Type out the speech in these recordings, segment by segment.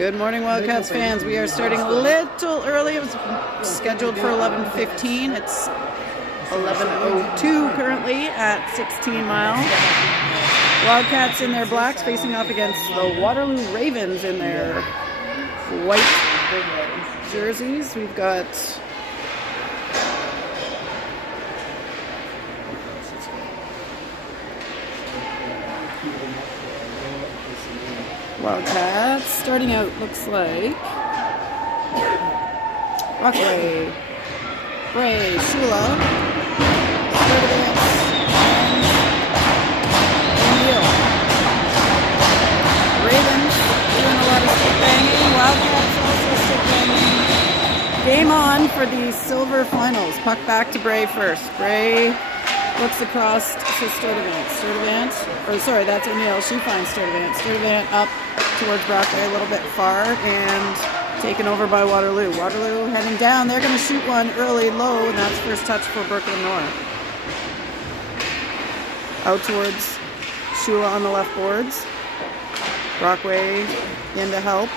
Good morning, Wildcats fans. We are starting a little early. It was scheduled for 11:15. It's 11:02 currently at 16 miles. Wildcats in their blacks facing off against the Waterloo Ravens in their white jerseys. We've got Wildcats starting out, looks like Rockaway, Bray, Shula, O'Neill. Ravens doing a lot of stick banging. Wildcats also stick banging. Game on for the silver finals. Puck back to Bray first. Bray looks across to Sturdivant. That's O'Neill. She finds Sturdivant. Sturdivant up towards Brockway, a little bit far, and taken over by Waterloo. Waterloo heading down. They're going to shoot one early, low, and that's first touch for Brooklyn North. Out towards Shula on the left boards. Brockway in to help.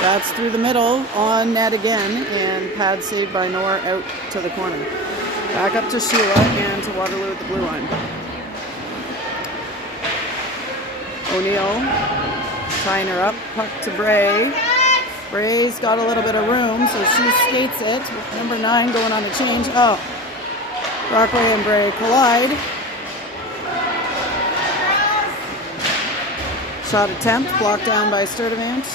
That's through the middle, on net again, and pad saved by Nor out to the corner. Back up to Shula and to Waterloo at the blue line. O'Neill tying her up, puck to Bray. Bray's got a little bit of room, so she skates it. Number 9 going on the change. Oh, Brockway and Bray collide. Shot attempt, blocked down by Sturdivant.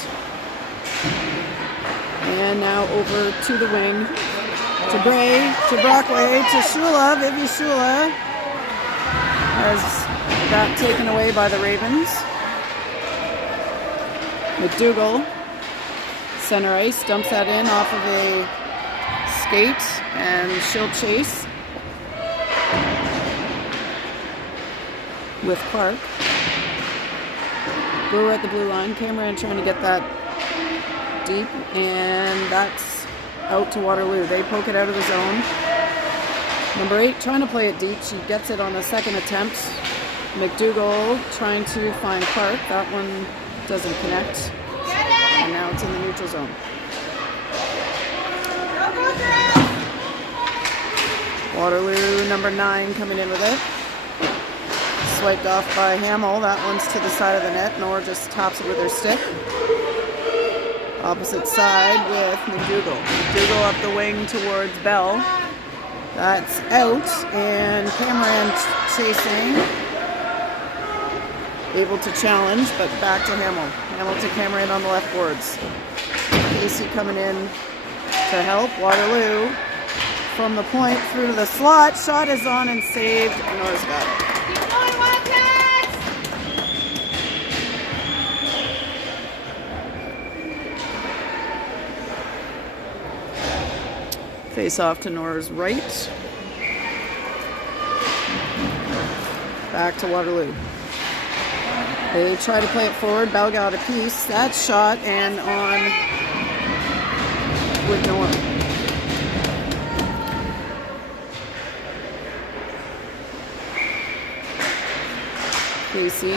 And now over to the wing. To Bray, to Brockway, to Shula. Vivi Shula has that taken away by the Ravens. McDougall, center ice, dumps that in off of a skate, and she'll chase with Clark. Brewer at the blue line. Cameron trying to get that deep, and that's out to Waterloo. They poke it out of the zone. Number 8 trying to play it deep. She gets it on the second attempt. McDougall trying to find Clark. That one doesn't connect. And now it's in the neutral zone. Waterloo, number 9, coming in with it. Swiped off by Hamill. That one's to the side of the net. Nor just tops it with her stick. Opposite side with McDougall. McDougall up the wing towards Bell. That's out, and Cameron chasing. Able to challenge, but back to Hamill. Hamill to Cameron on the left boards. Casey coming in to help. Waterloo from the point through to the slot. Shot is on and saved. Nor's got it. Face off to Nor's right. Back to Waterloo. They try to play it forward. Bell got a piece. That shot and on with Nor. Casey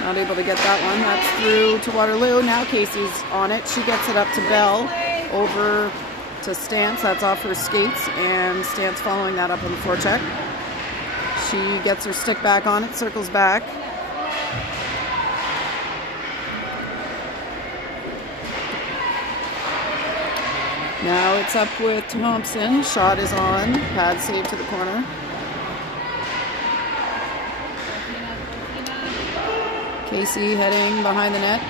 not able to get that one. That's through to Waterloo. Now Casey's on it. She gets it up to Bell. Over to Stance. That's off her skates, and Stance following that up on the forecheck. She gets her stick back on it, circles back. Now it's up with Thompson. Shot is on. Pad save to the corner. Casey heading behind the net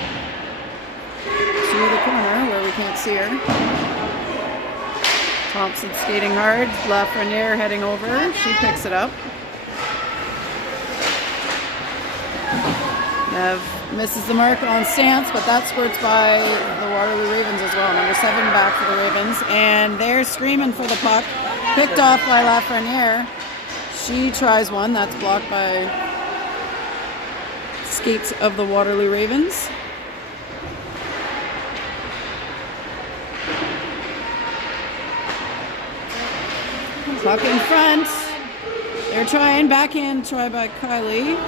to the corner where we can't see her. Thompson skating hard. Lafreniere heading over. She picks it up. Nev misses the mark on Stance, but that squirts by the Waterloo Ravens as well. Number 7 back for the Ravens, and they're screaming for the puck. Picked off by Lafreniere. She tries one. That's blocked by skates of the Waterloo Ravens. Puck in front. They're trying. Backhand try by Kylie.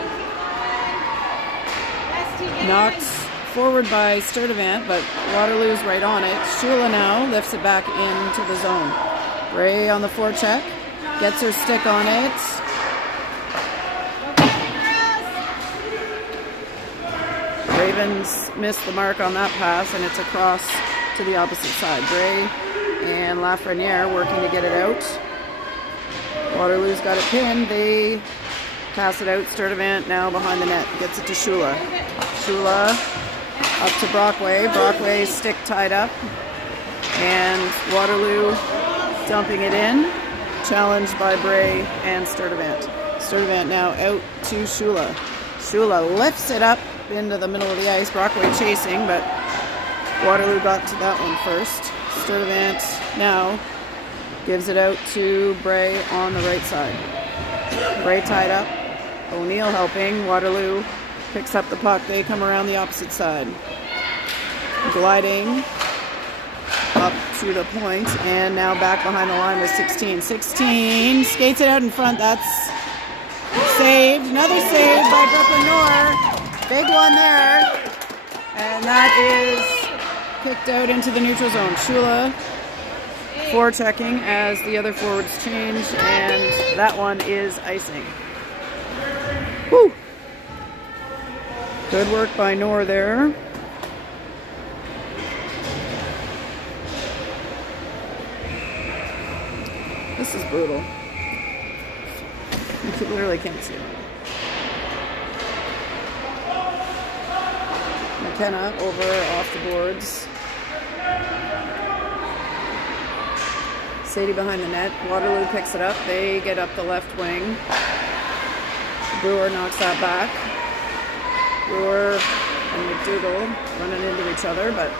Knocked forward by Sturdivant, but Waterloo's right on it. Shula now lifts it back into the zone. Bray on the forecheck, gets her stick on it. Ravens missed the mark on that pass, and it's across to the opposite side. Bray and Lafreniere working to get it out. Waterloo's got it pinned. They pass it out. Sturdivant now behind the net. Gets it to Shula. Shula up to Brockway. Brockway stick tied up. And Waterloo dumping it in. Challenged by Bray and Sturdivant. Sturdivant now out to Shula. Shula lifts it up into the middle of the ice. Brockway chasing, but Waterloo got to that one first. Sturdivant now gives it out to Bray on the right side. Bray tied up. O'Neill helping. Waterloo picks up the puck. They come around the opposite side. Gliding up to the point, and now back behind the line with 16. 16 skates it out in front. That's saved. Another save by Brooklyn Noor. Big one there. And that is kicked out into the neutral zone. Shula forechecking as the other forwards change, and that one is icing. Woo! Good work by Noor there. This is brutal. You literally can't see it. McKenna over off the boards. Sadie behind the net. Waterloo picks it up. They get up the left wing. Brewer knocks that back. Brewer and McDougall running into each other, but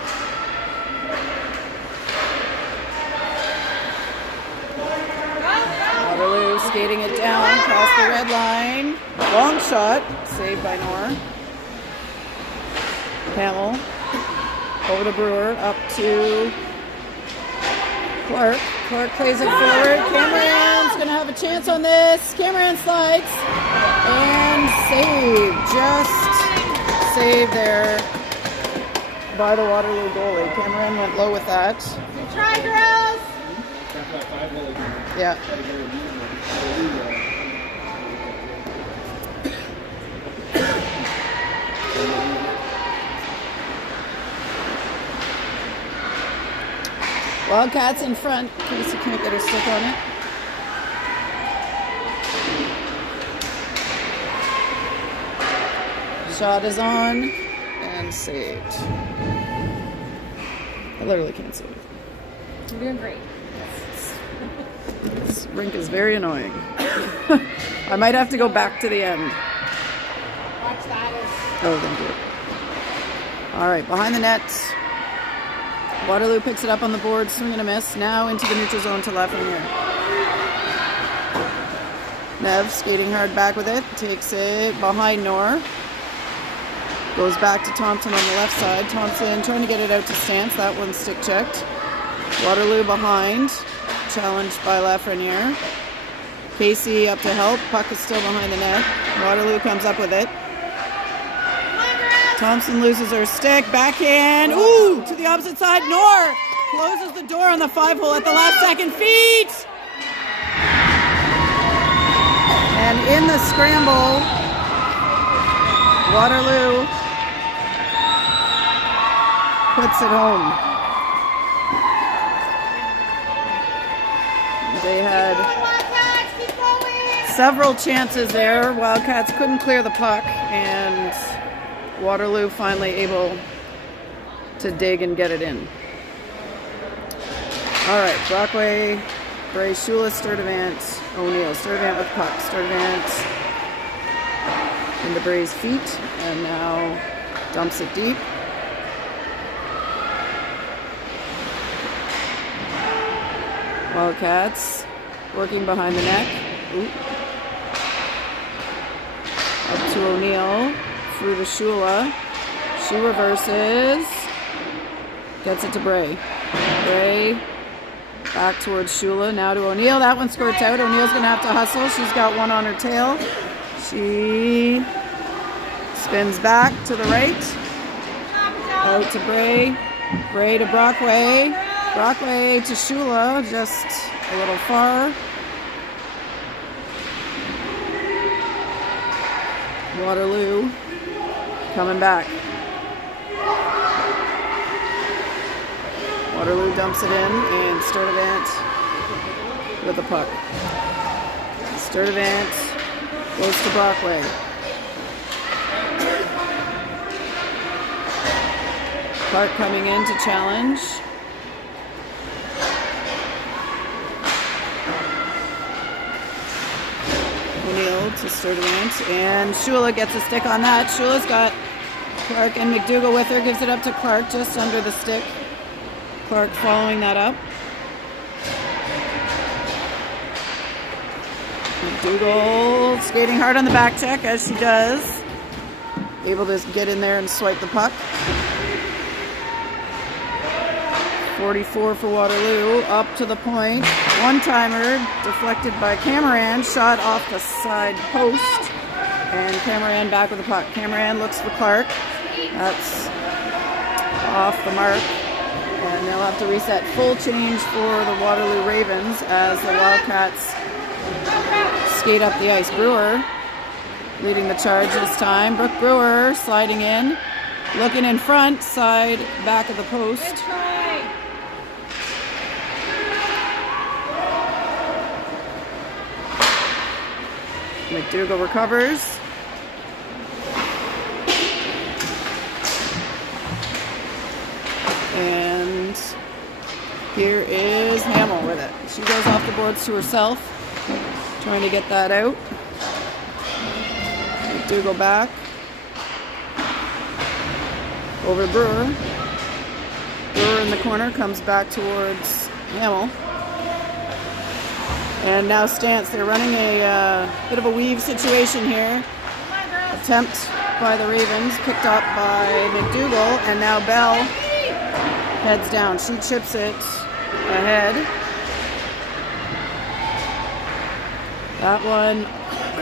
Waterloo skating it down across the red line. Long shot, saved by Noor. Hamill over to Brewer, up to Clark. Clark plays it forward. Cameron's going to have a chance on this. Cameron slides and save. Just save there by the Waterloo goalie. Cameron went low with that. Good try, girls. Yeah. Wildcats in front. Casey can't get her stick on it. Shot is on and saved. I literally can't see it. You're doing great. This rink is very annoying. I might have to go back to the end. Watch that. Oh, thank you. All right, behind the net. Waterloo picks it up on the board, swing and a miss. Now into the neutral zone to Lafreniere. Nev skating hard back with it, takes it behind Noor. Goes back to Thompson on the left side. Thompson trying to get it out to Stance. That one's stick checked. Waterloo behind, challenged by Lafreniere. Casey up to help. Puck is still behind the net. Waterloo comes up with it. Thompson loses her stick. Backhand. Ooh, to the opposite side. Noor closes the door on the 5-hole at the last second. Feet! And in the scramble, Waterloo puts it home. They had several chances there. Wildcats couldn't clear the puck, and Waterloo finally able to dig and get it in. All right, Brockway, Bray, Shula, Sturdivant, O'Neill. Sturdivant with puck. Sturdivant into Bray's feet, and now dumps it deep. Wildcats working behind the neck. Ooh. Up to O'Neill. Through to Shula. She reverses. Gets it to Bray. Bray back towards Shula. Now to O'Neill. That one squirts out. O'Neill's going to have to hustle. She's got one on her tail. She spins back to the right. Out to Bray. Bray to Brockway. Brockway to Shula, just a little far. Waterloo coming back. Waterloo dumps it in, and Sturdivant with the puck. Sturdivant goes to Brockway. Clark coming in to challenge. O'Neill to Sturdivant, and Shula gets a stick on that. Shula's got Clark and McDougall with her, gives it up to Clark just under the stick. Clark following that up. McDougall skating hard on the back check as she does. Able to get in there and swipe the puck. 44 for Waterloo, up to the point. One-timer, deflected by Cameron, shot off the side post. And Cameron back with the puck. Cameron looks for Clark. That's off the mark. And they'll have to reset. Full change for the Waterloo Ravens as the Wildcats skate up the ice. Brewer leading the charge this time. Brooke Brewer sliding in. Looking in front, side back of the post. McDougall recovers. And here is Hamill with it. She goes off the boards to herself, trying to get that out. McDougall back. Over Brewer. Brewer in the corner, comes back towards Hamill. And now Stance, they're running a bit of a weave situation here. Attempt by the Ravens, picked up by McDougall, and now Bell heads down. She chips it ahead. That one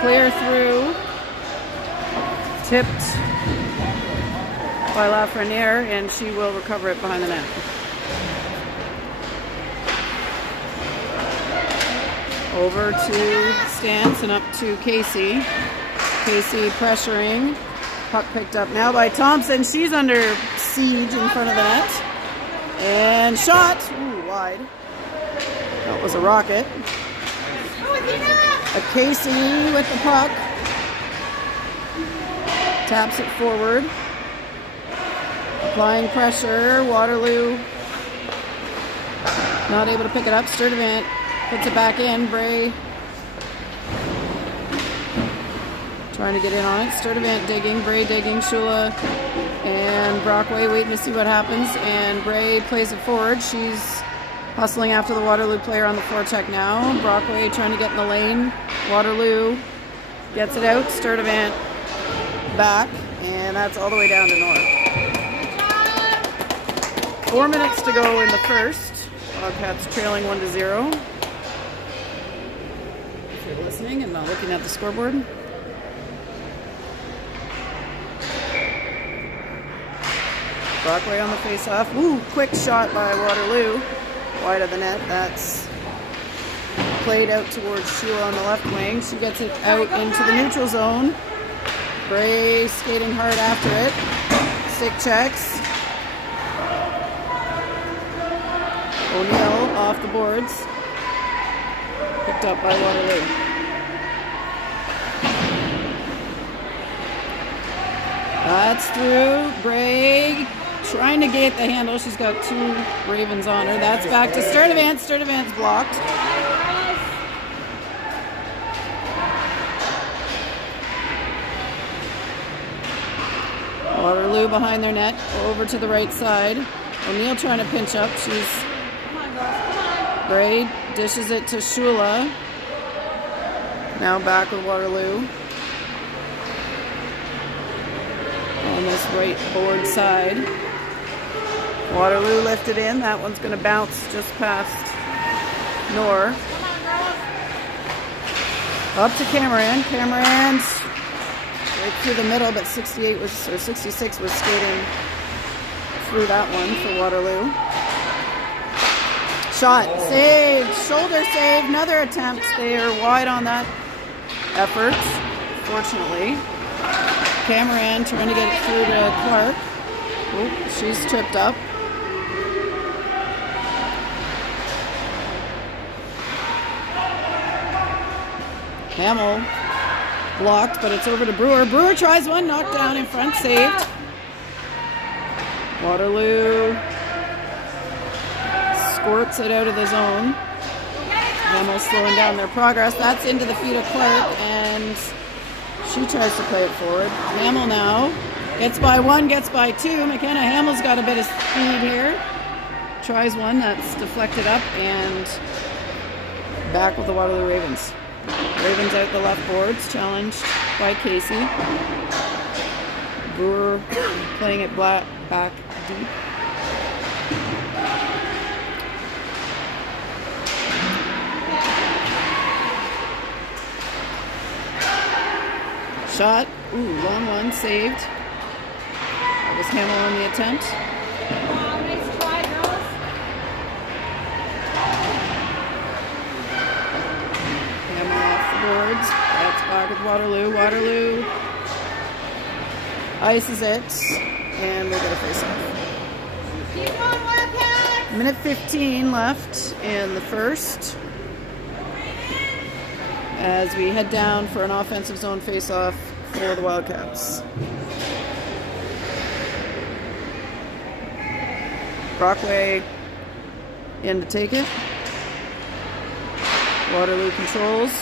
clear through. Tipped by Lafreniere, and she will recover it behind the net. Over to Stance and up to Casey. Casey pressuring. Puck picked up now by Thompson. She's under siege in front of the net. And shot. Ooh, wide. That was a rocket. A Casey with the puck. Taps it forward. Applying pressure. Waterloo not able to pick it up. Sturdivant puts it back in. Bray trying to get in on it. Sturdivant digging. Bray digging. Shula and Brockway waiting to see what happens. And Bray plays it forward. She's hustling after the Waterloo player on the forecheck now. Brockway trying to get in the lane. Waterloo gets it out. Sturdivant back. And that's all the way down to North. 4 minutes to go in the first. Wildcats trailing 1-0. If you're listening and not looking at the scoreboard. Brockway on the face-off. Ooh, quick shot by Waterloo. Wide of the net. That's played out towards Sheila on the left wing. She gets it out into the neutral zone. Bray skating hard after it. Stick checks. O'Neill off the boards. Picked up by Waterloo. That's through. Bray trying to get the handle. She's got two Ravens on her. That's back to Sturdivant. Sturdivant's blocked. Waterloo behind their net. Over to the right side. O'Neill trying to pinch up. She's Bray dishes it to Shula. Now back with Waterloo. On this right board side. Waterloo lifted in. That one's going to bounce just past Nor. Up to Cameron. Cameron's right through the middle, but 66 was skating through that one for Waterloo. Shot, saved, shoulder save, another attempt. They are wide on that effort, fortunately. Cameron trying to get it through to Clark. Oh, she's tripped up. Hamill blocked, but it's over to Brewer. Brewer tries one, knocked down in front, saved. Waterloo squirts it out of the zone. Hamill slowing down their progress. That's into the feet of Clark, and she tries to play it forward. Hamill now gets by one, gets by two. McKenna Hamill's got a bit of speed here. Tries one, that's deflected up, and back with the Waterloo Ravens. Ravens out the left boards, challenged by Casey. Brewer playing it back deep. Shot, long one, saved. That was Hamill on the attempt. Nice try, girls. Hamill off the boards. That's back with Waterloo. Waterloo ices it, and we'll get a face-off. Keep on, Wildcats. Minute 15 left in the first, as we head down for an offensive zone face-off for the Wildcats. Brockway in to take it. Waterloo controls.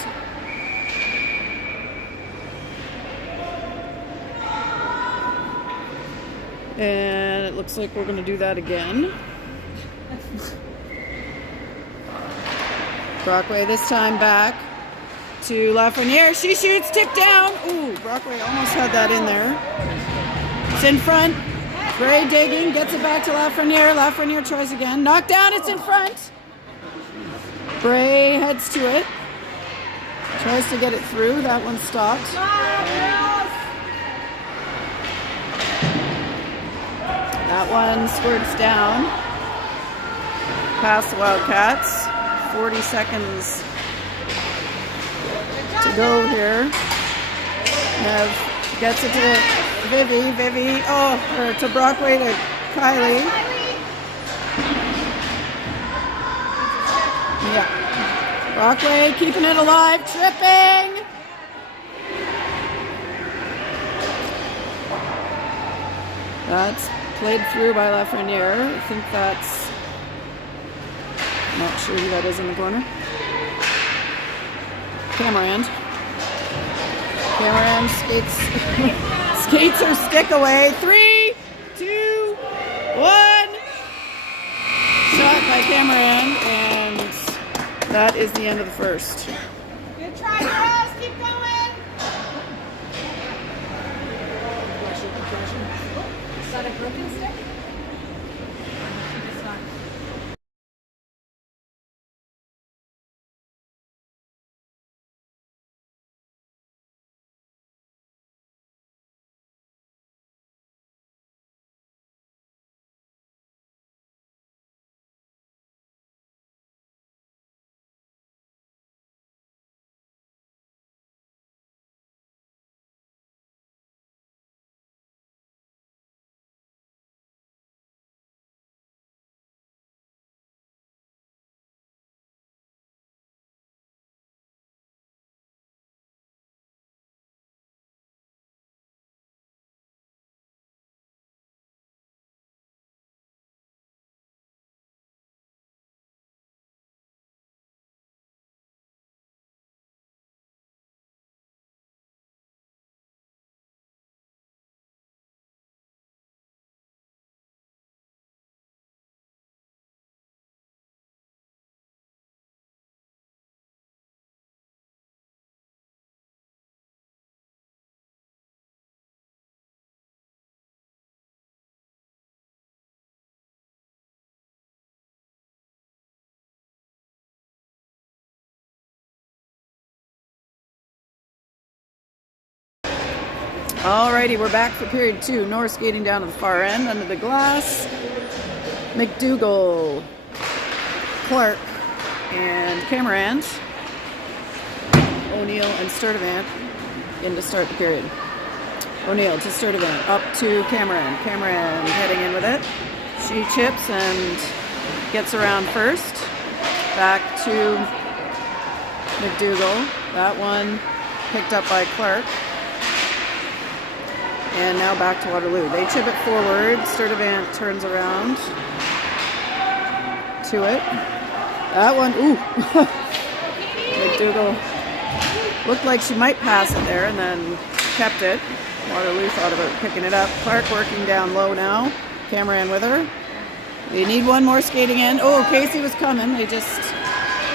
And it looks like we're going to do that again. Brockway this time back to Lafreniere. She shoots, tip down. Ooh, Brockway almost had that in there. It's in front. Gray digging, gets it back to Lafreniere. Lafreniere tries again. Knocked down, it's in front. Bray heads to it. Tries to get it through. That one stopped. That one squirts down. Past the Wildcats. 40 seconds to go here. Nev gets it to Vivi, or to Brockway to Kylie. Yeah. Brockway keeping it alive, tripping. That's played through by Lafreniere. I think that's, not sure who that is in the corner. Cameron skates skates her stick away. 3, 2, 1. Shot by Cameron, and that is the end of the first. Good try, girls. Keep going. Is that a broken stick? Alrighty, we're back for period 2. North skating down to the far end under the glass. McDougall, Clark, and Cameron, O'Neill and Sturdivant in to start the period. O'Neill to Sturdivant, up to Cameron. Cameron heading in with it. She chips and gets around first. Back to McDougall. That one picked up by Clark. And now back to Waterloo. They chip it forward. Sturdivant turns around to it. That one, ooh. McDougall looked like she might pass it there and then kept it. Waterloo thought about picking it up. Clark working down low now. Cameron with her. They need one more skating in. Oh, Casey was coming. They just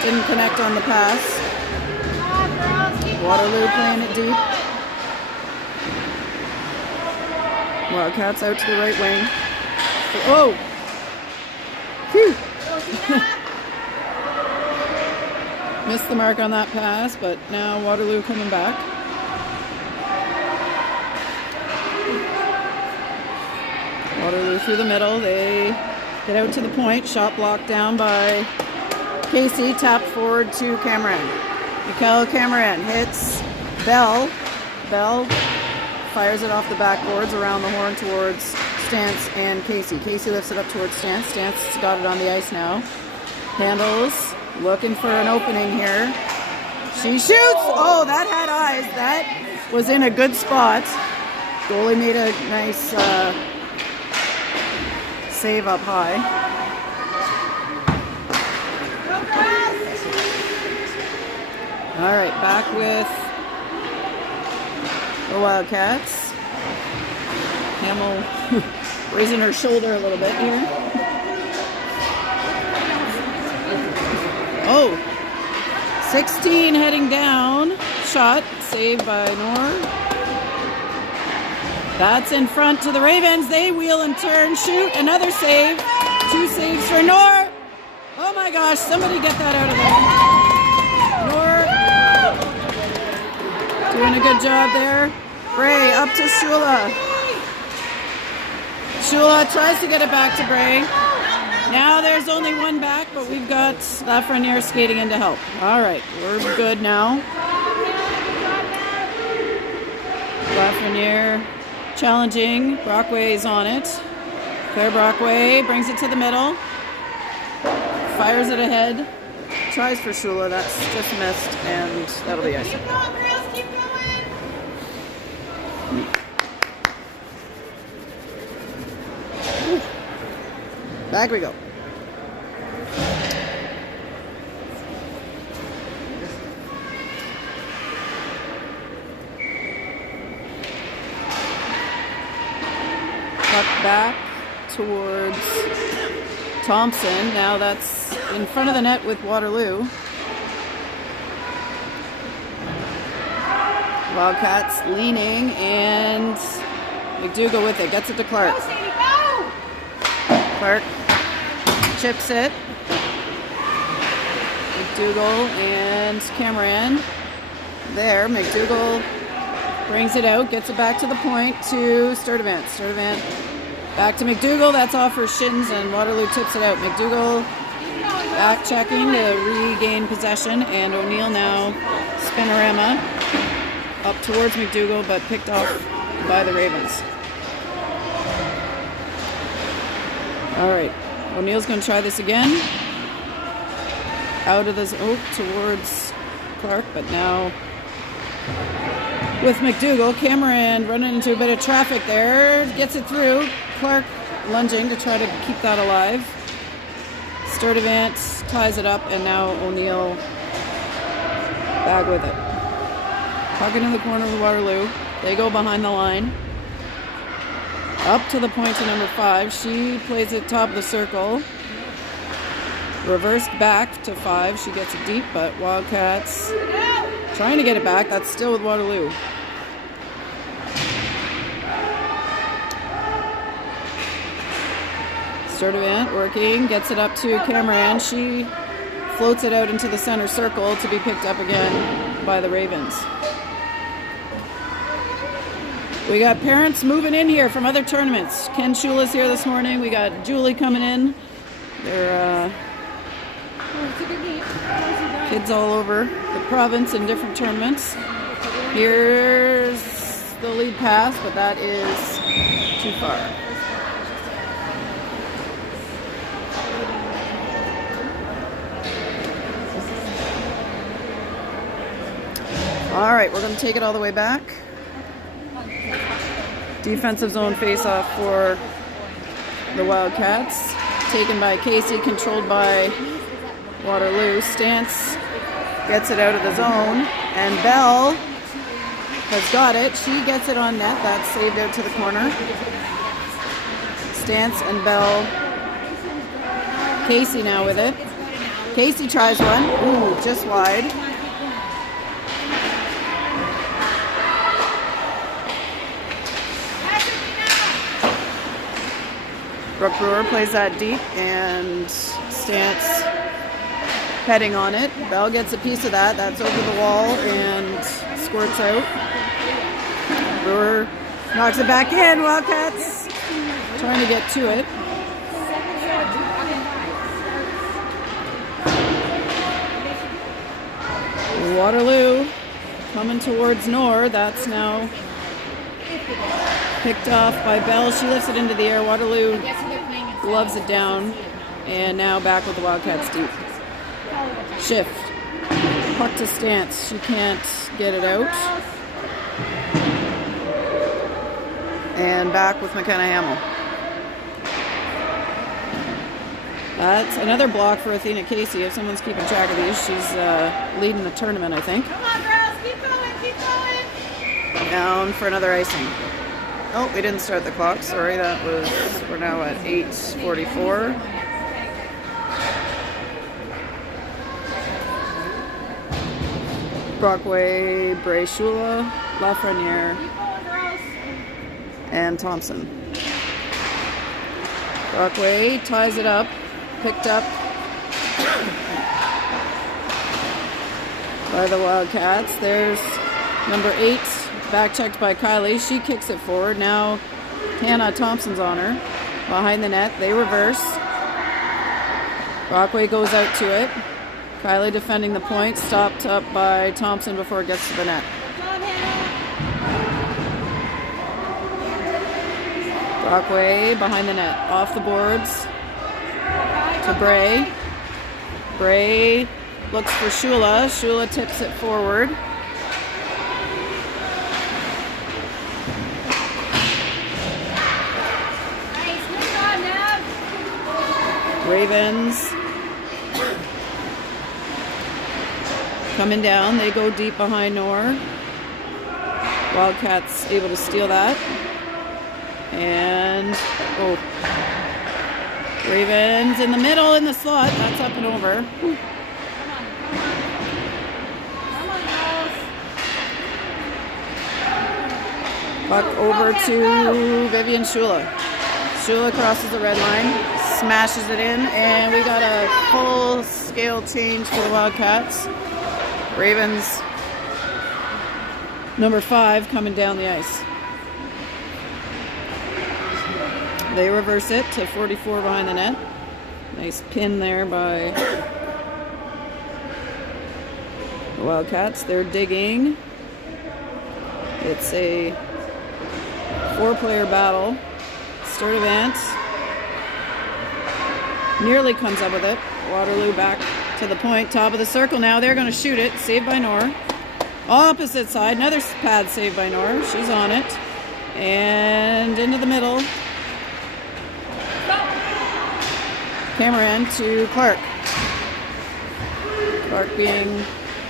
didn't connect on the pass. Waterloo playing it deep. Wildcats out to the right wing. Oh! Phew! Missed the mark on that pass, but now Waterloo coming back. Waterloo through the middle. They get out to the point. Shot blocked down by Casey. Tapped forward to Cameron. Mikel Cameron hits Bell. Bell fires it off the backboards around the horn towards Stance and Casey. Casey lifts it up towards Stance. Stance got it on the ice now. Handles. Looking for an opening here. She shoots! Oh, that had eyes. That was in a good spot. Goalie made a nice save up high. All right, back with the Wildcats. Hamill raising her shoulder a little bit here. Oh, 16 heading down. Shot, saved by Nor. That's in front to the Ravens. They wheel and turn, shoot, another save. 2 saves for Nor. Oh my gosh, somebody get that out of there. Nor doing a good job there. Bray up to Shula. Shula tries to get it back to Bray. Now there's only one back, but we've got Lafreniere skating in to help. All right, we're good now. Lafreniere challenging. Brockway's on it. Claire Brockway brings it to the middle. Fires it ahead. Tries for Shula. That's just missed, and that'll be ice. Keep going, girls. Keep going. Back we go. Puck back towards Thompson. Now that's in front of the net with Waterloo. Wildcats leaning, and McDougall with it. Gets it to Clark. Go, Sadie, go! Clark chips it. McDougall and Cameron. There, McDougall brings it out, gets it back to the point to Sturdivant. Sturdivant back to McDougall. That's off her shins, and Waterloo tips it out. McDougall back checking to regain possession, and O'Neill now spinorama up towards McDougall, but picked off by the Ravens. All right, O'Neill's going to try this again. Out of this, towards Clark, but now with McDougall. Cameron running into a bit of traffic there. Gets it through. Clark lunging to try to keep that alive. Sturdivant ties it up, and now O'Neill bag with it. Puck into the corner of Waterloo. They go behind the line. Up to the point to number 5. She plays it top of the circle. Reversed back to 5. She gets it deep, but Wildcats trying to get it back. That's still with Waterloo. Sturdivant working, gets it up to Cameron. She floats it out into the center circle to be picked up again by the Ravens. We got parents moving in here from other tournaments. Ken Shula's here this morning. We got Julie coming in. They're kids all over the province in different tournaments. Here's the lead pass, but that is too far. All right, we're going to take it all the way back. Defensive zone face-off for the Wildcats. Taken by Casey, controlled by Waterloo. Stance gets it out of the zone, and Bell has got it. She gets it on net. That's saved out to the corner. Stance and Bell. Casey now with it. Casey tries one. Ooh, just wide. Brooke Brewer plays that deep, and Stance heading on it. Bell gets a piece of that. That's over the wall and squirts out. Brewer knocks it back in. Wildcats trying to get to it. Waterloo coming towards Nor. That's now picked off by Bell. She lifts it into the air. Waterloo gloves it down. And now back with the Wildcats deep. Shift. Puck to Stance. She can't get it out. And back with McKenna Hamill. That's another block for Athena Casey. If someone's keeping track of these, she's leading the tournament, I think. Come on, girls, keep going, keep going. Down for another icing. Oh, we didn't start the clock. Sorry, we're now at 8:44. Brockway, Bray Shula, Lafreniere, and Thompson. Brockway ties it up, picked up by the Wildcats. There's number 8, back checked by Kylie. She kicks it forward. Now Hannah Thompson's on her. Behind the net, they reverse. Brockway goes out to it. Kylie defending the point, stopped up by Thompson before it gets to the net. Brockway behind the net, off the boards to Bray. Bray looks for Shula. Shula tips it forward. Ravens coming down. They go deep behind Nor. Wildcats able to steal that. And, oh. Ravens in the middle in the slot. That's up and over. Puck over to Vivian Shula. Shula crosses the red line, smashes it in, and we got a full-scale change for the Wildcats. Ravens, number 5, coming down the ice. They reverse it to 44 behind the net. Nice pin there by the Wildcats. They're digging. It's a 4-player battle. Sturdivant nearly comes up with it. Waterloo back to the point, top of the circle now. They're going to shoot it. Saved by Nor. Opposite side, another pad saved by Nor. She's on it. And into the middle. Cameron to Clark. Clark being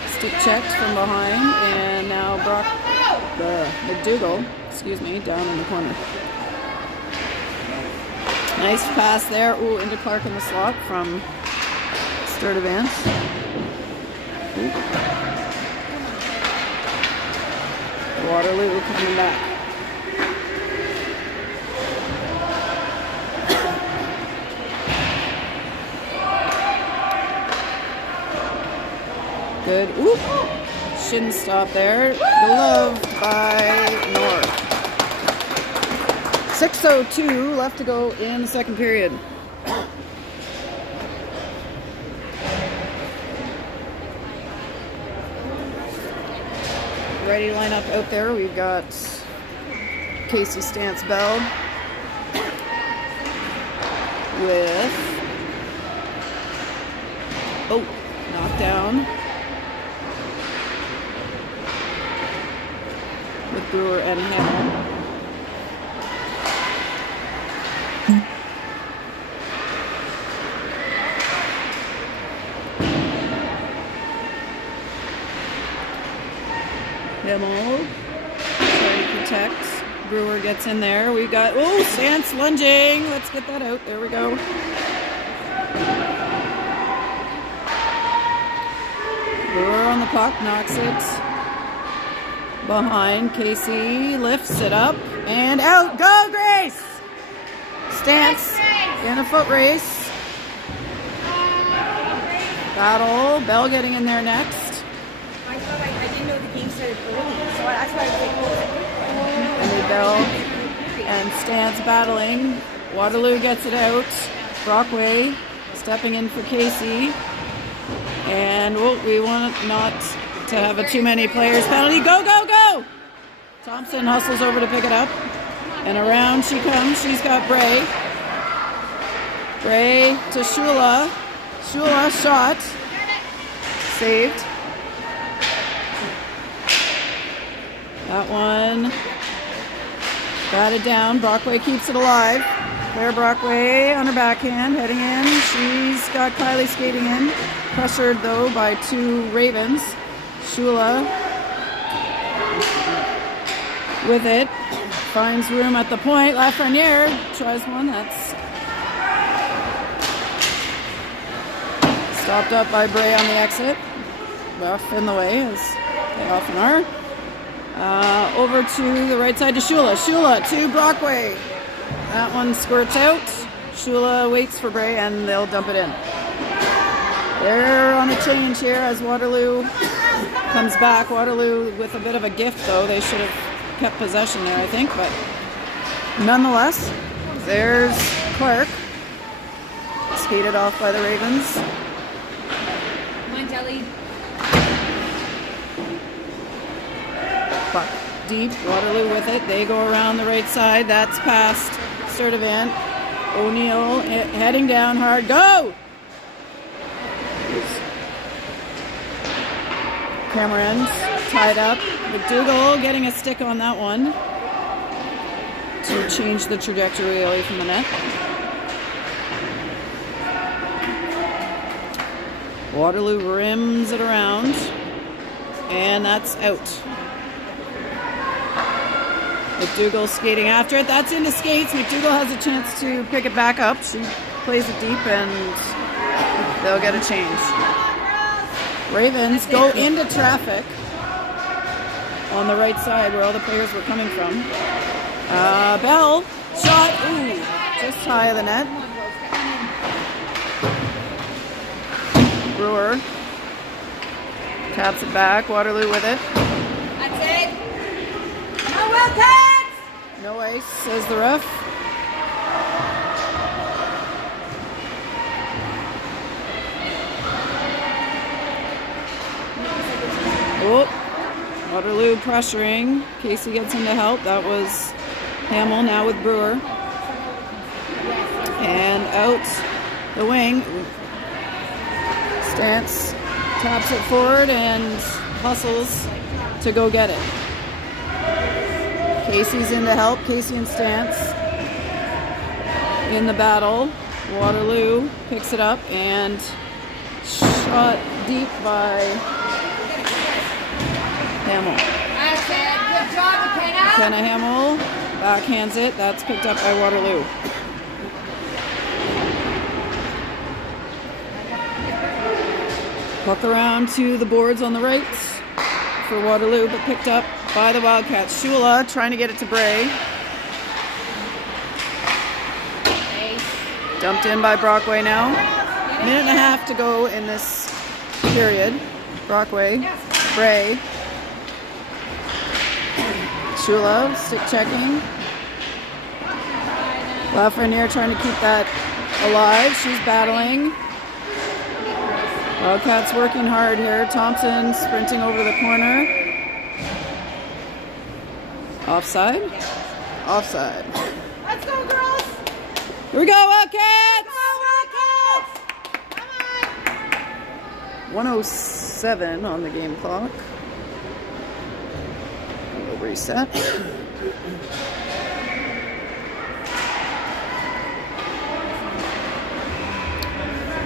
stick checked from behind. And now McDougall, down in the corner. Nice pass there. Ooh, into Clark in the slot from Sturdivant. Waterloo coming back. Good. Ooh, shouldn't stop there. Gloved by North. 6:02 left to go in the second period. Ready to line up out there. We've got Casey Stance Bell with knocked down with Brewer and Hamel. Hamel trying to protect. Brewer gets in there. We got Stance lunging. Let's get that out. There we go. Brewer on the puck, knocks it behind. Casey lifts it up and out. Go, Grace! Stance in a foot race. Battle. Bell getting in there next. I didn't know the game started early, so that's why I was like, And Bell and Stance battling. Waterloo gets it out. Brockway stepping in for Casey. And we want not to have a too many players penalty. Go, go, go! Thompson hustles over to pick it up. And around she comes. She's got Bray. Bray to Shula. Shula shot. Saved. That one batted down. Brockway keeps it alive. Claire Brockway on her backhand, heading in. She's got Kylie skating in. Pressured, though, by two Ravens. Shula with it. Finds room at the point. Lafreniere tries one. That's stopped up by Bray on the exit. Rough in the way, as they often are. Over to the right side to Shula. Shula to Brockway. That one squirts out. Shula waits for Bray and they'll dump it in. They're on a change here as Waterloo comes back. Waterloo with a bit of a gift, though. They should have kept possession there, I think. But nonetheless, there's Clark. Skated off by the Ravens. come on, Jelly. Puck deep. Waterloo with it. They go around the right side. That's past Sturdivant. O'Neill heading down hard. Go! Cameron's tied up. McDougall getting a stick on that one to change the trajectory away from the net. Waterloo rims it around, and that's out. McDougall skating after it. That's into skates. McDougall has a chance to pick it back up. She plays it deep, and they'll get a change. Ravens go into traffic on the right side where all the players were coming from. Bell shot, just high of the net. Brewer taps it back. Waterloo with it. That's it. No Wildcats! No ice, says the ref. Waterloo pressuring. Casey gets in to help. That was Hamel, now with Brewer. And out the wing. Stance taps it forward and hustles to go get it. Casey's in to help. Casey and Stance in the battle. Waterloo picks it up and shot deep by Hamel. That's it. Good job, McKenna. McKenna Hamel backhands it. That's picked up by Waterloo. Puck around to the boards on the right for Waterloo, but picked up by the Wildcats. Shula trying to get it to Bray. Dumped in by Brockway now. Minute and a half to go in this period. Brockway, Bray. Shula, stick checking. Lafreniere trying to keep that alive. She's battling. Wildcats working hard here. Thompson sprinting over the corner. Offside? Offside. Let's go, girls! Here we go, Wildcats! Go, Wildcats! Come on! 1:07 on the game clock. We'll reset.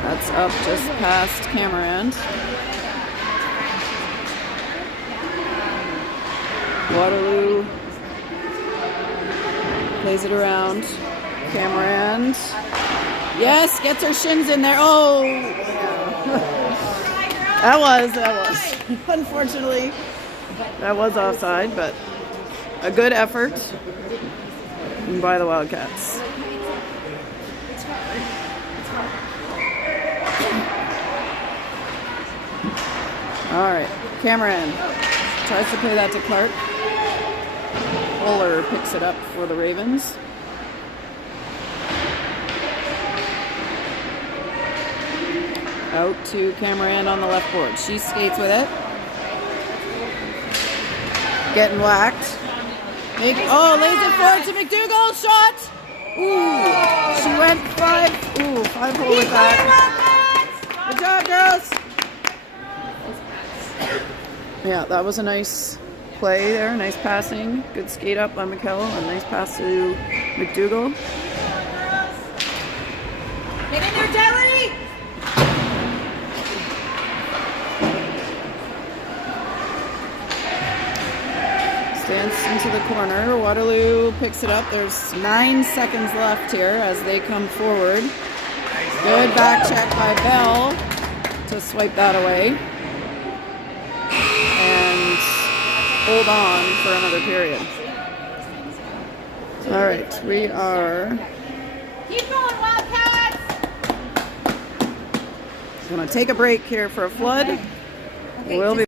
That's up just past camera end. Waterloo plays it around. Camera end. Yes, gets her shins in there. Oh! That was. Unfortunately, that was offside, but a good effort by the Wildcats. All right, Cameron tries to play that to Clark. Fuller picks it up for the Ravens. Out to Cameron on the left board. She skates with it. Getting whacked. Lays it forward to McDougall. Shot! Ooh, she went 5 hole with that. Good job, girls. Yeah, that was a nice play there. Nice passing. Good skate up by McKell. A nice pass to McDougall. Get in there, Jelly! Stands into the corner. Waterloo picks it up. There's 9 seconds left here as they come forward. Good back check by Bell to swipe that away. And hold on for another period. All right, we are Keep going, Wildcats! going to take a break here for a flood. Okay, We'll be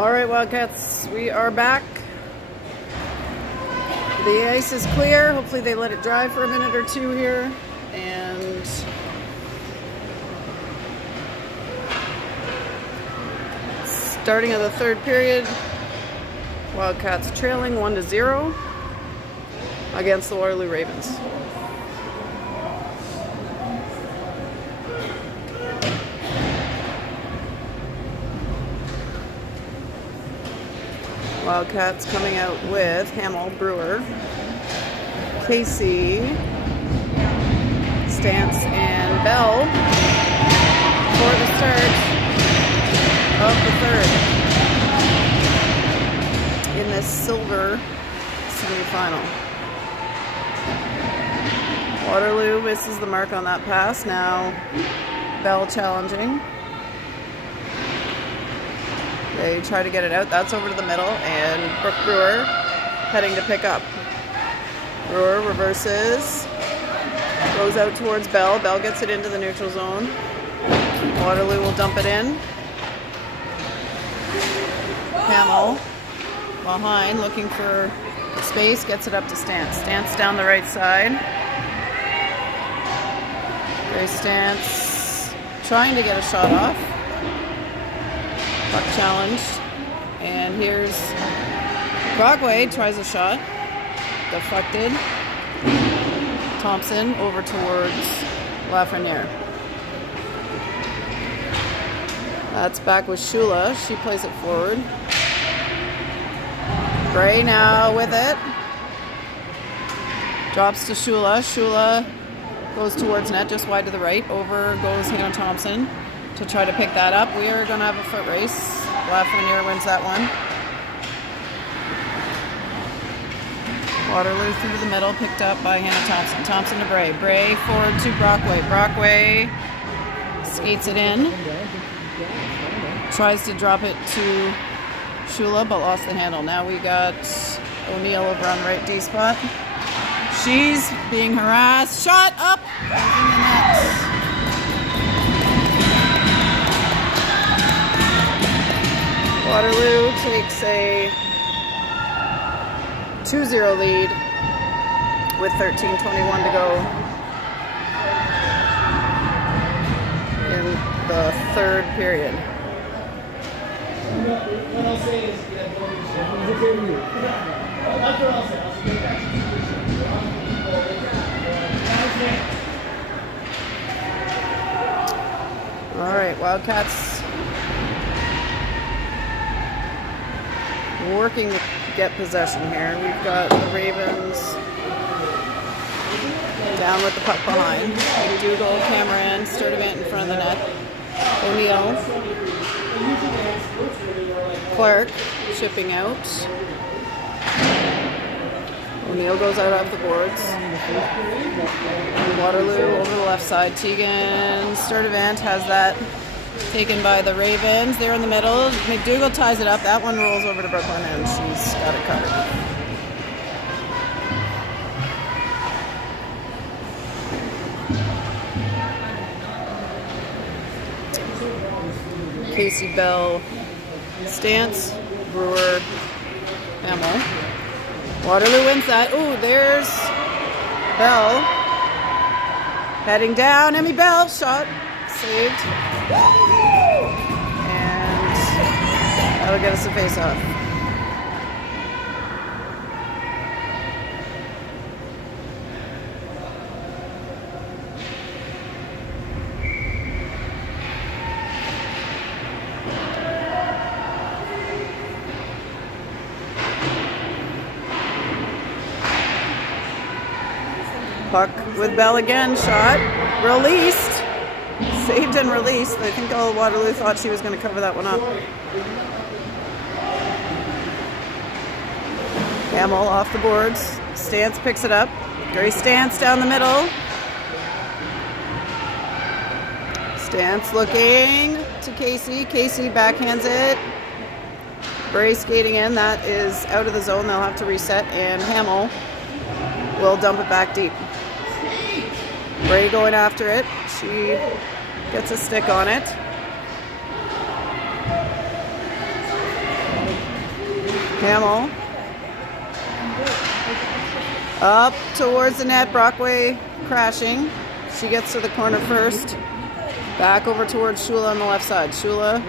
All right, Wildcats, we are back. The ice is clear. Hopefully they let it dry for a minute or two here. And starting of the third period, Wildcats trailing 1-0 against the Waterloo Ravens. Wildcats coming out with Hamill, Brewer, Casey, Stance, and Bell for the start of the third in this silver semifinal. Waterloo misses the mark on that pass. Now Bell challenging. They try to get it out. That's over to the middle, and Brooke Brewer heading to pick up. Brewer reverses, goes out towards Bell. Bell gets it into the neutral zone. Waterloo will dump it in. Hamill behind, looking for space, gets it up to Stance. Stance down the right side. Grace Stance trying to get a shot off. Puck challenged, and here's Brockway tries a shot, deflected. Thompson over towards Lafreniere. That's back with Shula. She plays it forward. Gray now with it. Drops to Shula. Shula goes towards net, just wide to the right. Over goes Hannah Thompson to try to pick that up. We are going to have a foot race. Lafreniere wins that one. Waterloo through the middle, picked up by Hannah Thompson. Thompson to Bray. Bray forward to Brockway. Brockway skates it in. Tries to drop it to Shula, but lost the handle. Now we got O'Neill over on right D spot. She's being harassed. Shot up in the net. Waterloo takes a 2-0 lead with 13:21 to go in the third period. What I'll say is, that's okay with you. That's what I'll say. All right, Wildcats working to get possession here. We've got the Ravens down with the puck behind. McDougall, Cameron, Sturdivant in front of the net. O'Neill, Clark shipping out. O'Neill goes out off the boards. Waterloo over the left side. Tegan Sturdivant has that taken by the Ravens. They're in the middle. McDougall ties it up. That one rolls over to Brooklyn, and she's got it covered. Casey, Bell, Stance, Brewer, Hamill. Waterloo wins that. Ooh, there's Bell. Heading down. Emmy Bell. Shot. Saved. And that'll get us a face-off. Puck with Bell again, shot, released, saved and released. I think all Waterloo thought she was going to cover that one up. Hamill off the boards, Stance picks it up, Grace Stance down the middle. Stance looking to Casey, Casey backhands it. Bray skating in, that is out of the zone, they'll have to reset, and Hamill will dump it back deep. Bray going after it. She gets a stick on it. Hamill. Up towards the net. Brockway crashing. She gets to the corner first. Back over towards Shula on the left side. Shula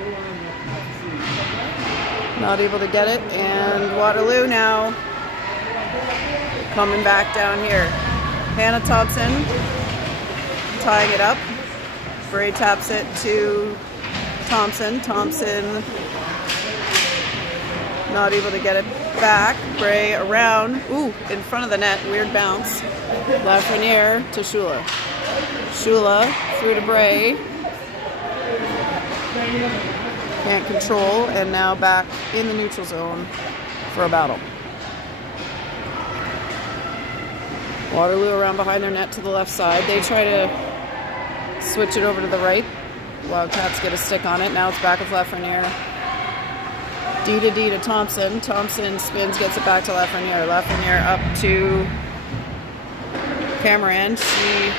not able to get it. And Waterloo now coming back down here. Hannah Thompson tying it up. Bray taps it to Thompson. Thompson not able to get it back. Bray around. Ooh, in front of the net. Weird bounce. Lafreniere to Shula. Shula through to Bray. Can't control, and now back in the neutral zone for a battle. Waterloo around behind their net to the left side. They try to switch it over to the right. Wildcats get a stick on it. Now it's back with Lafreniere. D to Thompson. Thompson spins, gets it back to Lafreniere. Lafreniere up to Cameron. She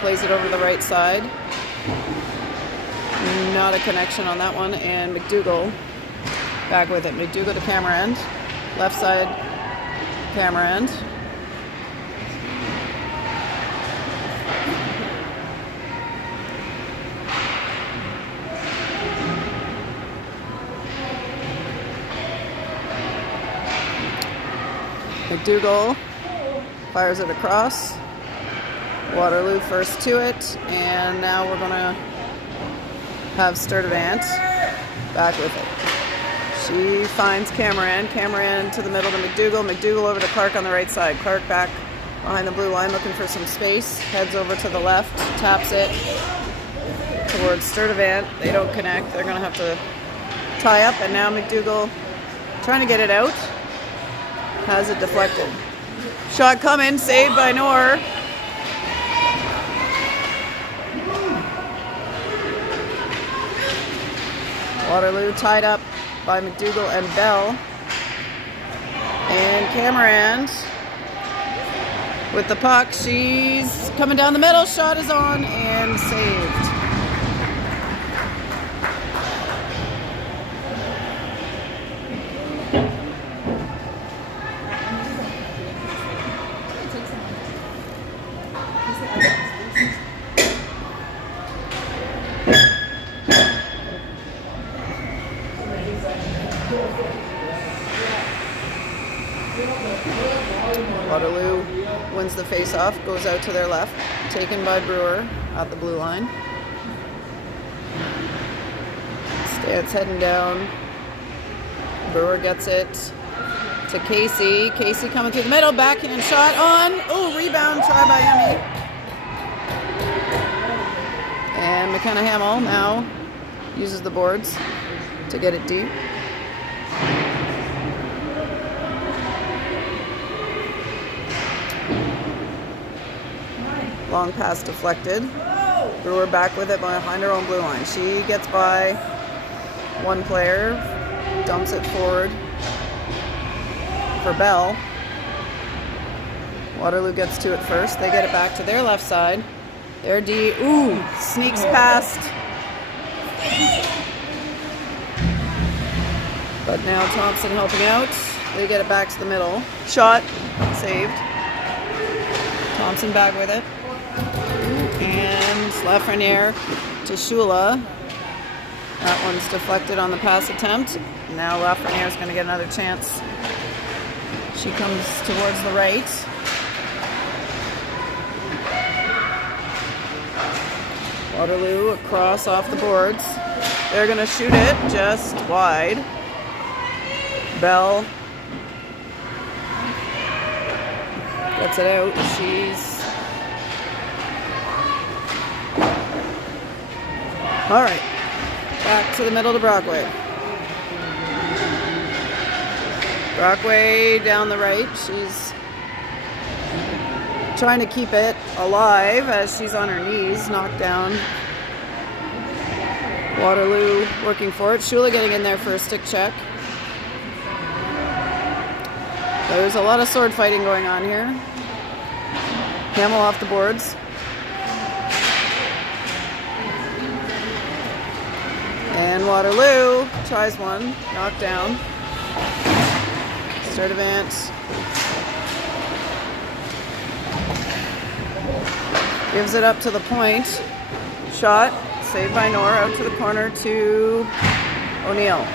plays it over to the right side. Not a connection on that one. And McDougall back with it. McDougall to Cameron. Left side, Cameron. McDougall fires it across. Waterloo first to it, and now we're going to have Sturdivant back with it. She finds Cameron. Cameron to the middle to McDougall. McDougall over to Clark on the right side. Clark back behind the blue line looking for some space. Heads over to the left, taps it towards Sturdivant. They don't connect. They're going to have to tie up, and now McDougall trying to get it out. Has it deflected. Shot coming, saved by Knorr. Waterloo tied up by McDougall and Bell. And Cameron with the puck. She's coming down the middle. Shot is on and saved. Waterloo wins the face-off, goes out to their left, taken by Brewer at the blue line. Stance heading down. Brewer gets it to Casey. Casey coming through the middle, backhand shot on. Oh, rebound try by Emmy. And McKenna Hamill now uses the boards to get it deep. Long pass deflected. Brewer back with it behind her own blue line. She gets by one player, dumps it forward for Bell. Waterloo gets to it first. They get it back to their left side. Their D, ooh, sneaks past. But now Thompson helping out. They get it back to the middle. Shot, saved. Thompson back with it. And Lafreniere to Shula. That one's deflected on the pass attempt. Now Lafreniere's going to get another chance. She comes towards the right. Waterloo across off the boards. They're going to shoot it just wide. Bell gets it out. She's all right. Back to the middle to Brockway. Brockway down the right. She's trying to keep it alive as she's on her knees, knocked down. Waterloo working for it. Shula getting in there for a stick check. There's a lot of sword fighting going on here. Hamill off the boards. And Waterloo tries one, knocked down. Sturdivant. Gives it up to the point. Shot. Saved by Nor. Out to the corner to O'Neill.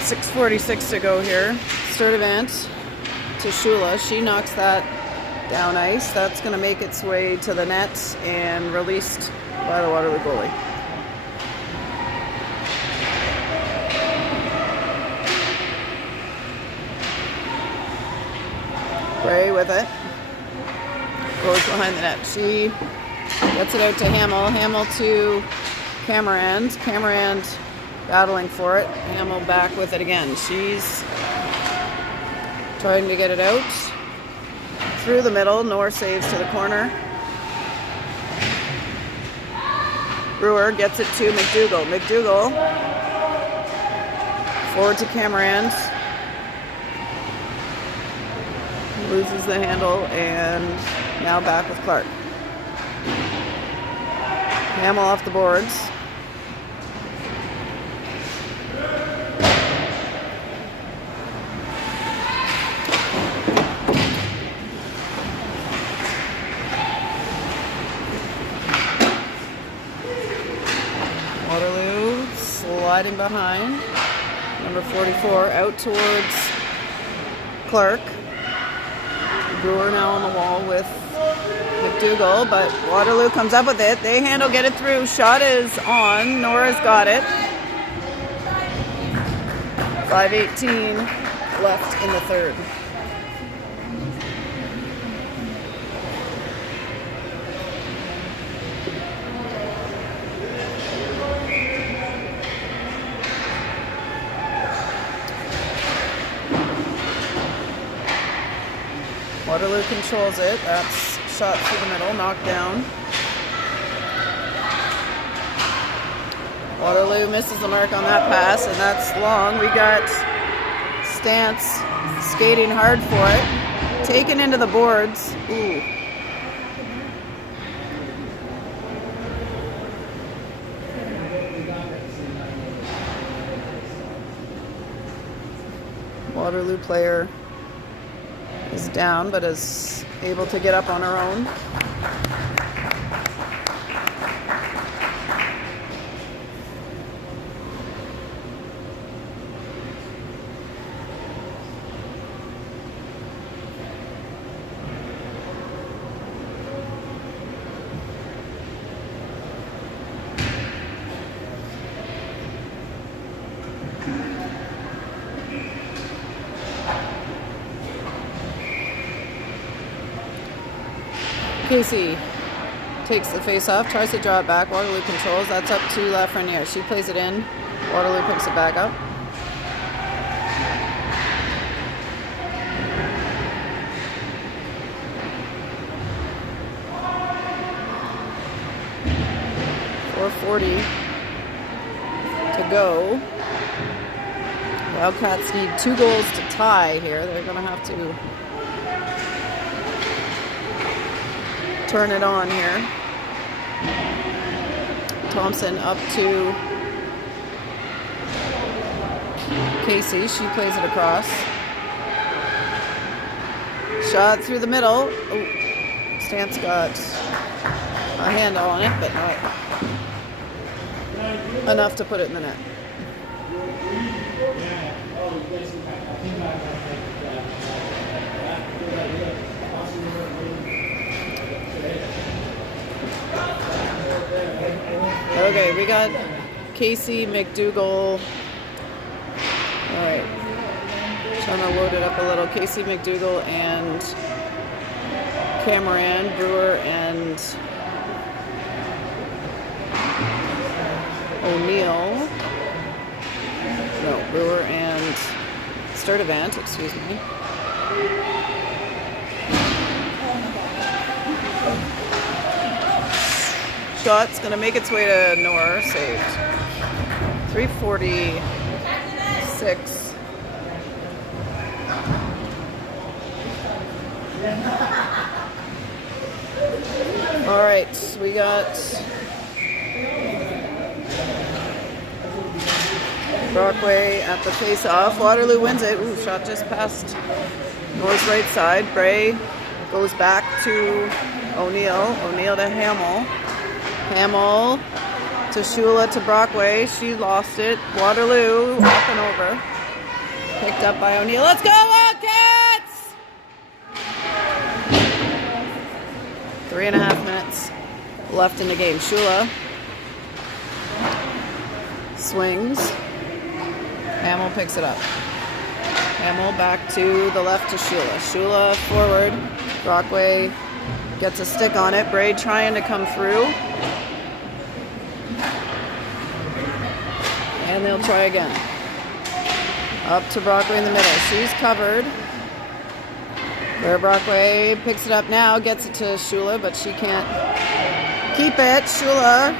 6:46 to go here. Sturdivant to Shula. She knocks that down ice. That's going to make its way to the net and released by the Waterloo goalie. Bray with it. Goes behind the net. She gets it out to Hamill. Hamill to Camerand. Camerand battling for it. Hamill back with it again. She's trying to get it out. Through the middle. Nor saves to the corner. Brewer gets it to McDougall. McDougall forward to Camerand. Loses the handle and now back with Clark. Hamill off the boards. Waterloo sliding behind. Number 44 out towards Clark. Brewer now on the wall with McDougall, but Waterloo comes up with it. They handle, get it through. Shot is on. Nora's got it. 5:18 left in the third. Waterloo controls it. That's shot through the middle, knocked down. Waterloo misses the mark on that pass, and that's long. We got Stance skating hard for it. Taken into the boards. Ooh. Waterloo player is down, but is able to get up on her own. Casey takes the face off, tries to draw it back. Waterloo controls. That's up to Lafreniere. She plays it in. Waterloo picks it back up. .440 to go. Wildcats need 2 goals to tie here. They're going to have to turn it on here. Thompson up to Casey. She plays it across. Shot through the middle. Oh, Stance got a handle on it, but not enough to put it in the net. Okay, we got Casey, McDougall. All right, trying to load it up a little. Casey, McDougall, and Cameron, Brewer, and O'Neill. No, Brewer and Sturdivant, excuse me. Shot's going to make its way to Nor, saved. 3:46. All right, we got Brockway at the face-off. Waterloo wins it. Ooh, shot just past Nor's right side. Bray goes back to O'Neill. O'Neill to Hamill. Hamill to Shula to Brockway. She lost it. Waterloo up and over. Picked up by O'Neill. Let's go, Wildcats! 3.5 minutes left in the game. Shula swings. Hamill picks it up. Hamill back to the left to Shula. Shula forward. Brockway gets a stick on it. Braid trying to come through. And they'll try again. Up to Brockway in the middle. She's covered. Where Brockway picks it up now, gets it to Shula, but she can't keep it. Shula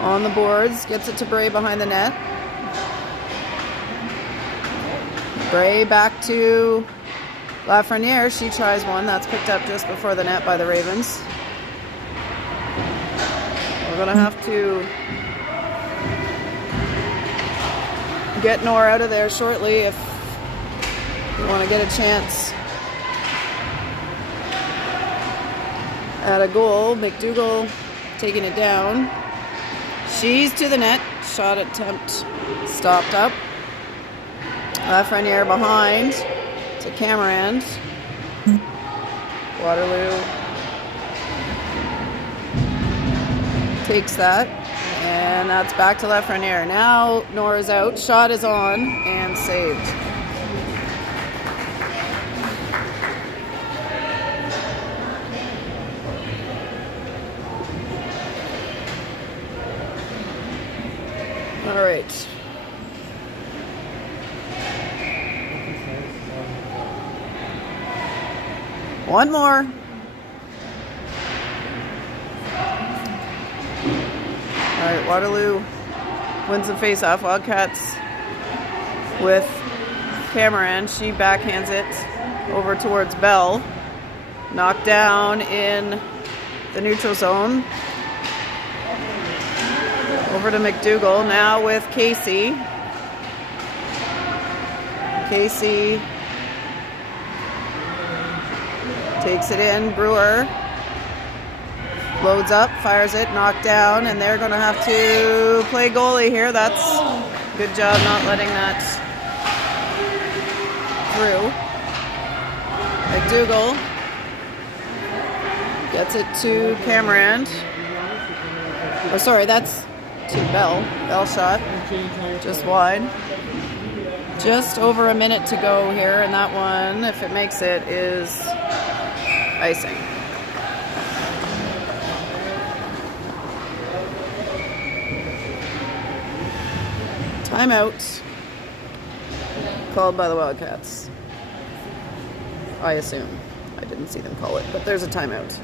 on the boards, gets it to Bray behind the net. Bray back to Lafreniere. She tries one. That's picked up just before the net by the Ravens. We're going to have to get Nor out of there shortly if you want to get a chance at a goal. McDougall taking it down. She's to the net. Shot attempt stopped up. Lafreniere behind to Camerand. Waterloo takes that. And that's back to Lafreniere. Now Nora's out. Shot is on and saved. All right. One more. All right, Waterloo wins the face-off. Wildcats with Cameron. She backhands it over towards Bell. Knocked down in the neutral zone. Over to McDougall. Now with Casey. Casey takes it in. Brewer loads up, fires it, knocked down, and they're going to have to play goalie here. That's good job not letting that through. McDougall gets it to Camerand. Oh, sorry, that's to Bell. Bell shot just wide. Just over a minute to go here, and that one, if it makes it, is icing. Timeout called by the Wildcats. I assume. I didn't see them call it, but there's a timeout.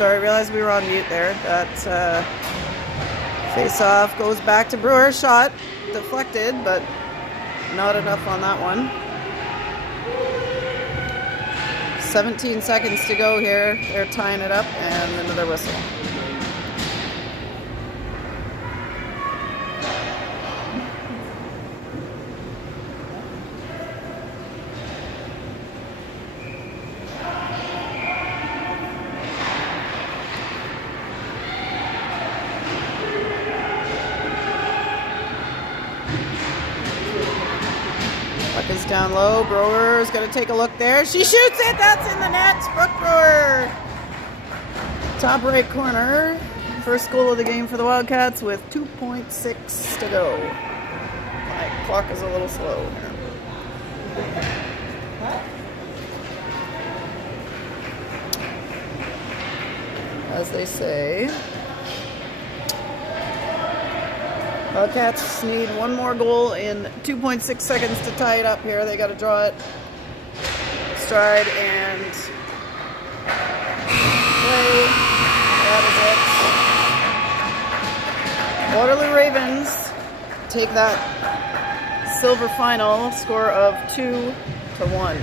Sorry, I realized we were on mute there. That face-off goes back to Brewer. Shot deflected, but not enough on that one. 17 seconds to go here. They're tying it up, and another whistle. Puck is down low. Brewer's going to take a look there. She shoots it. That's in the net. Brooke Brewer. Top right corner. First goal of the game for the Wildcats with 2.6 to go. My clock is a little slow here. As they say, Wildcats need one more goal in 2.6 seconds to tie it up here. They got to draw it. Stride and play. That is it. Waterloo Ravens take that silver final score of 2-1.